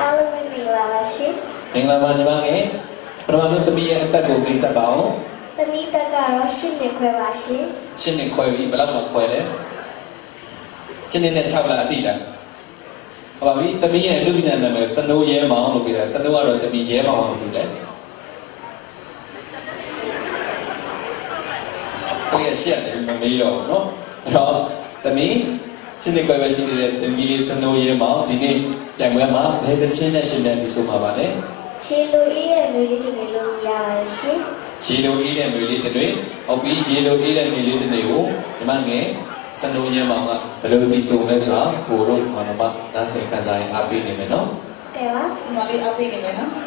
အားလုံးပဲမင်္ဂလာပါရှင် မင်္ဂလာပါညီမငယ်ပထမဆုံးသမီးရဲ့အသက်ကိုမိတ်ဆက်ပါအောင် ။သမီးတက်ကတော့10နှစ်ခွဲပါရှင် ရှင်းနေခွဲပြီးဘယ်လောက်မှခွဲလဲရှင်းနေနဲ့6လအတိလားဟုတ်ပါပြီသမီးရဲ့လူပညာနာမည်စနိုးရဲမောင်လို့ပြောတာစနိုးကတော့သမီးရဲမောင်လို့ပြောတယ်ကိုရရှက်တယ်မမေးတော့ဘူးเนาะအဲ့တော့သမီးရှင်းနေခွဲပဲရှိသေးတယ်သမီးလေးစနိုးရဲမောင်ဒီနေ့ပြန်ပွဲမှာဘယ်တစ်ချင်းနဲ့ရှင်းတယ်ဒီဆိုမှာပါလဲ ။ရှင်းလို့အေးရဲ့မျိုးလေးတွေလို့ရပါတယ်ရှင် ရေလိုအေးတဲ့မျိုးလေးတစ်တွေဟုတ်ပြီရေလိုအေးတဲ့မျိုးလေးတစ်တွေကိုညီမငယ်စနိုးရဲမောင်ကဘယ်လိုဒီဆိုလဲဆိုတာကိုတို့မမနားဆင်ခံစားရင်အားပေးနေမယ်เนาะ ။ကဲပါ မလေးအပေးနေမယ်နော်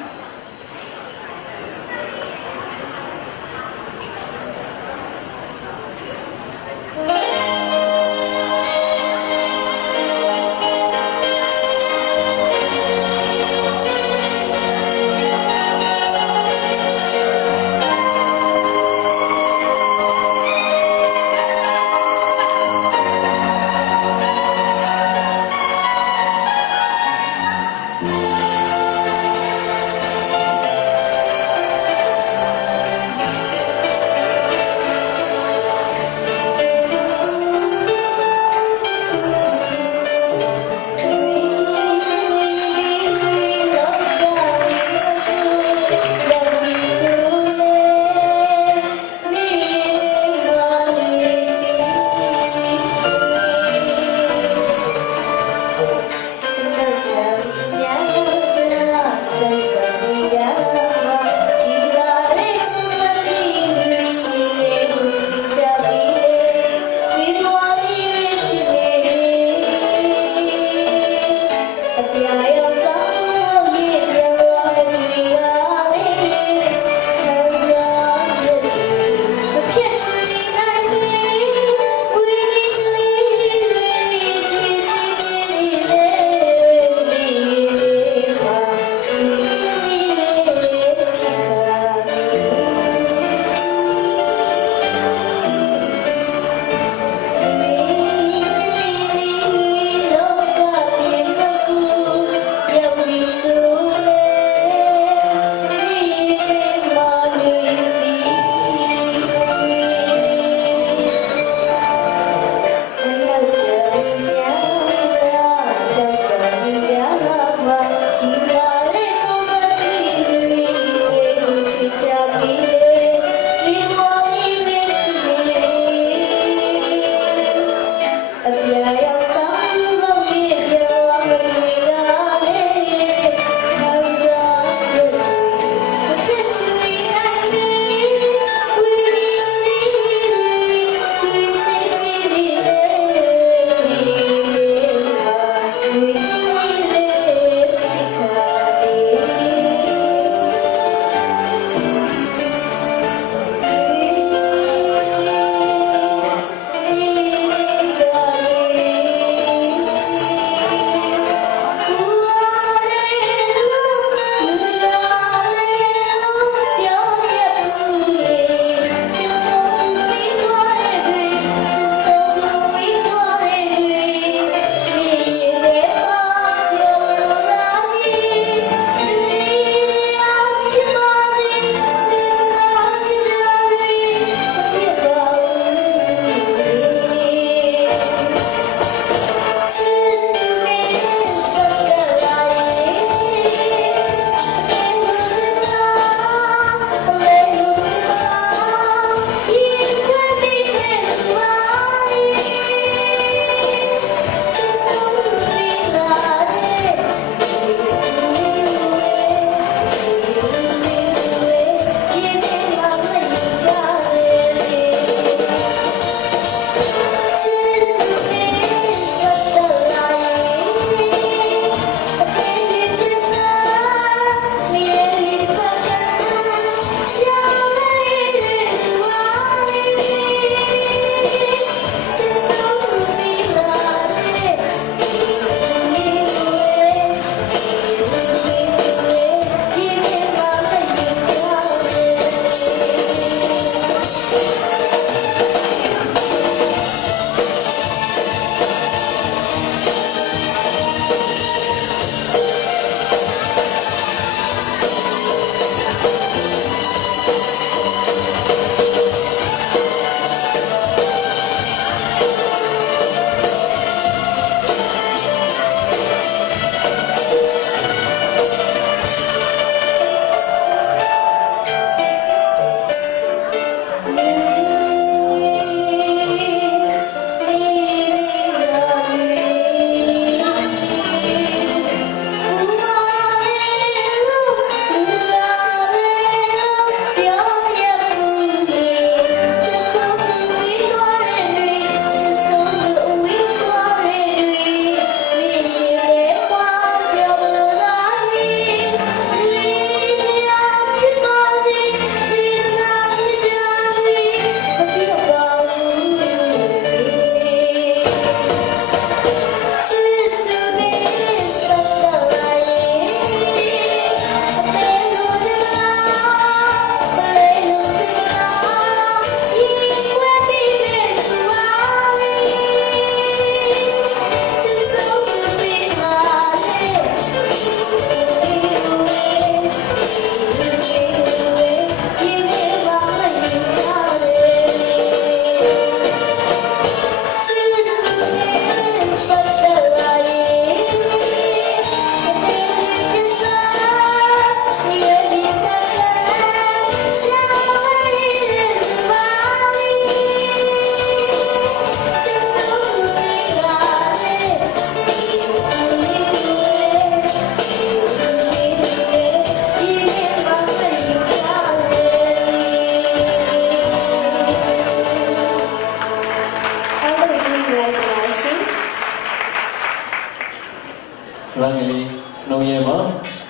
ဒီမှာလေးစနိုးရဲမှာ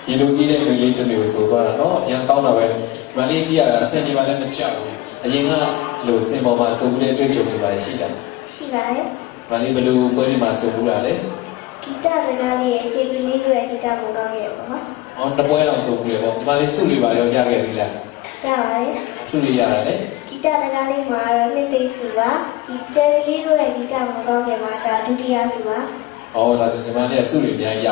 ရေလိုကြီးတဲ့လူလေးတစ်မျိုးဆိုသွားတာနော်အရင်ကောင်းတာပဲဒီမှာလေးကြည့်ရတာဆင်နေပါလည်းမကြောက်ဘူးအရင်ကလို့စင်ပေါ်မှာဆိုပြီးတဲ့အတွေ့အကြုံတွေပါရှိတာ ရှိပါတယ် ဒီမှာလေးဘယ်လိုပွဲတွေမှာဆိုဘူးလားလေ ဂီတတကားလေးရဲ့အခြေခံလေးတို့ရဲ့ဂီတမကောင်းရဲ့ပေါ့နော် ဟောတစ်ပွဲတော့ဆိုဘူးလေပေါ့ဒီမှာလေးစုလေးပါရောရခဲ့သေးလား ရပါတယ် စုလေးရတယ်လေ ဂီတတကားလေးမှာတော့နှစ်သိန်းစုပါဒီကျယ်လေးတို့ရဲ့ဂီတမကောင်းရဲ့မှာじゃဒုတိယစုပါ ဟောဒါဆိုဒီမှာလေးစုလေးအများကြီးရ